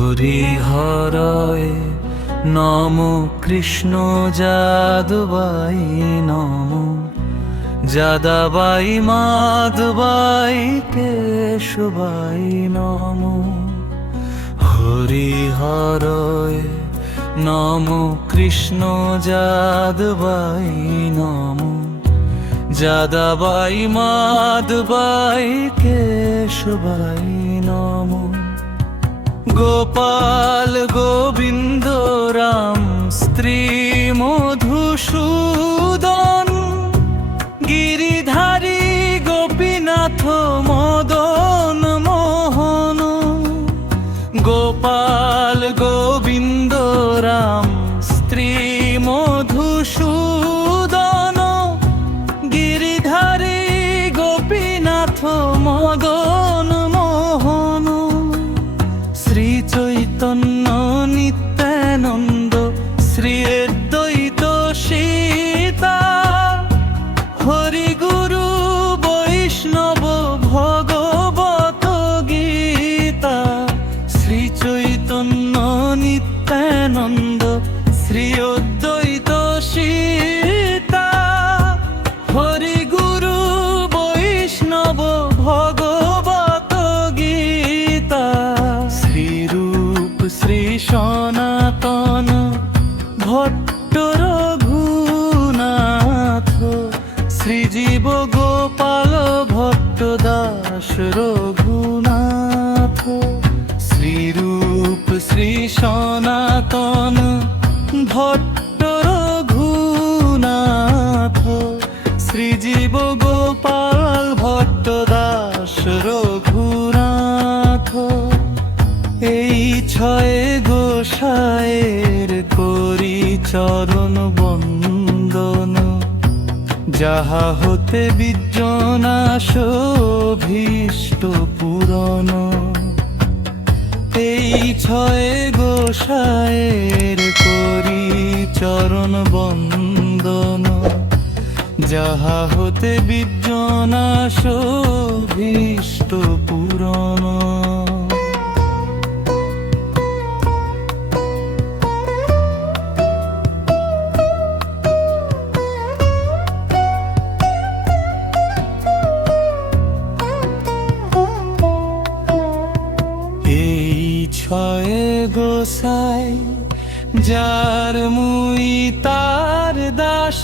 হরিহরয় নম, কৃষ্ণ যাদবাই নম, যাদাবাই মাধবাই কেশবাই নম। হরিহরয় নম, কৃষ্ণ যাদবাই নম, যাদাবাই মাধবাই কেশবাই নম। গোপাল গোবিন্দ রাম স্ত্রী মধুসূদন, গিরিধারী গোপীনাথ মদন মোহন। গোপাল গোবিন্দ রাম স্ত্রী মধুসূদন, গিরিধারী গোপীনাথ মদন মোহন। শ্রী চৈতন্য নিত্যানন্দ শ্রী দ্বৈত সীতা, হরি গুরু বৈষ্ণব ভগবত গীতা। শ্রী চৈতন্য নিত্যানন্দ শ্রী অদ্বৈত সীতা, হরি গুরু বৈষ্ণব ভগবত গীতা। শ্রীরূপ শ্রী সনাতন ভট্ট রঘুনাথ, শ্রীজীব গোপাল ভট্ট দাস রঘুনাথ। শ্রীরূপ শ্রী সনাতন ভট্ট রঘুনাথ, শ্রীজীব গোপাল ভট্ট দাস রঘুনাথ। এই ছয় গোসাইয়ের করি চরণ বন্দন, যাহা হতে বিজ্ঞনাশ ভীষ্ট পূরণ। এই ছয় গোসাইয়ের করি চরণ বন্দন, যাহা হতে বিজ্ঞনাশ ভীষ্ট পূরণ। ছয় গোসাই যার মুই তার দাস,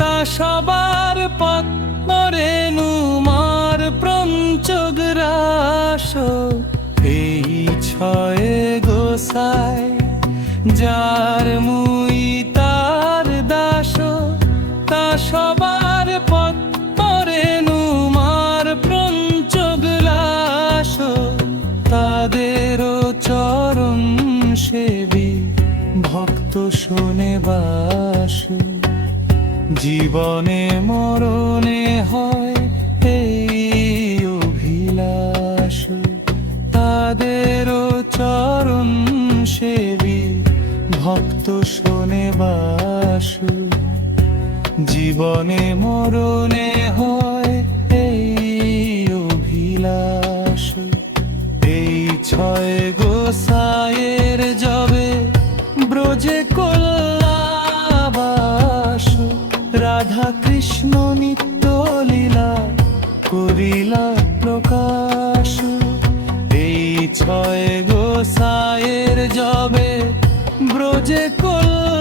তা সবার পদ্ম রেণু মার পঞ্চগ্রাস। এই ছয় গোসাই যার মুই তার দাস, তা সবার পদ্ম রেণু মার পঞ্চগ্রাস। তাদেরও চরণ সেবী ভক্ত শোনে বাস, জীবনে মরণে হয় এই অভিলাষ। তাদেরও চরণ সেবী ভক্ত শোনে বাস, জীবনে মরণে হয় এই অভিলাষ। এই ছয় গোসাইয়ের যবে ব্রজে কল্যাবাস, রাধা কৃষ্ণ নিত্য লীলা করিলা প্রকাশ। এই ছয় গোসাইয়ের যবে ব্রজে কল্যাবাস,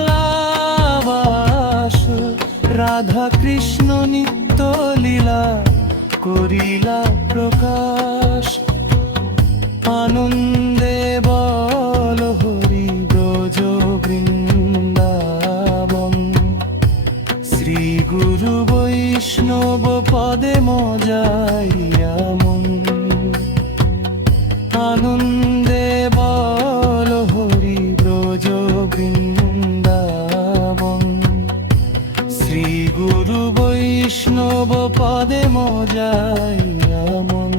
রাধা কৃষ্ণ নিত্য লীলা করিলা প্রকাশ। আনন্দে বল হরি ব্রজ বৃন্দাবন, শ্রী গুরু বৈষ্ণব পদে মজাইয়া মন। আনন্দে বল হরি ব্রজ বৃন্দাবন, শ্রী গুরু বৈষ্ণব পদে মজাইয়া মন।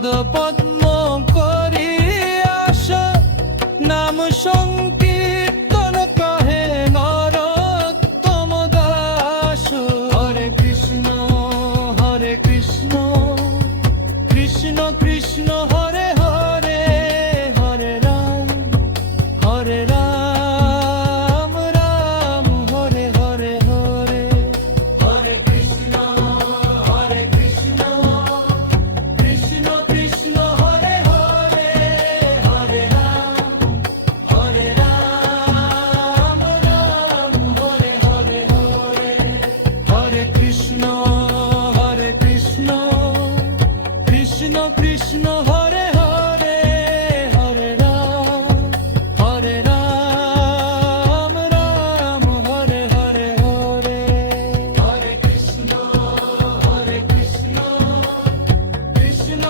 পদ পদ্ম করি আশা নাম সংকীর্তন কহে নরোত্তম দাস হরে কৃষ্ণ কৃষ্ণ কৃষ্ণ হরে হরে হরে রাম রাম হরে হরে হরে হরে কৃষ্ণ কৃষ্ণ কৃষ্ণ হরে হরে হরে রাম রাম হরে হরে হরে হরে কৃষ্ণ কৃষ্ণ কৃষ্ণ হরে হরে হরে রাম রাম হরে হরে হরে হরে কৃষ্ণ কৃষ্ণ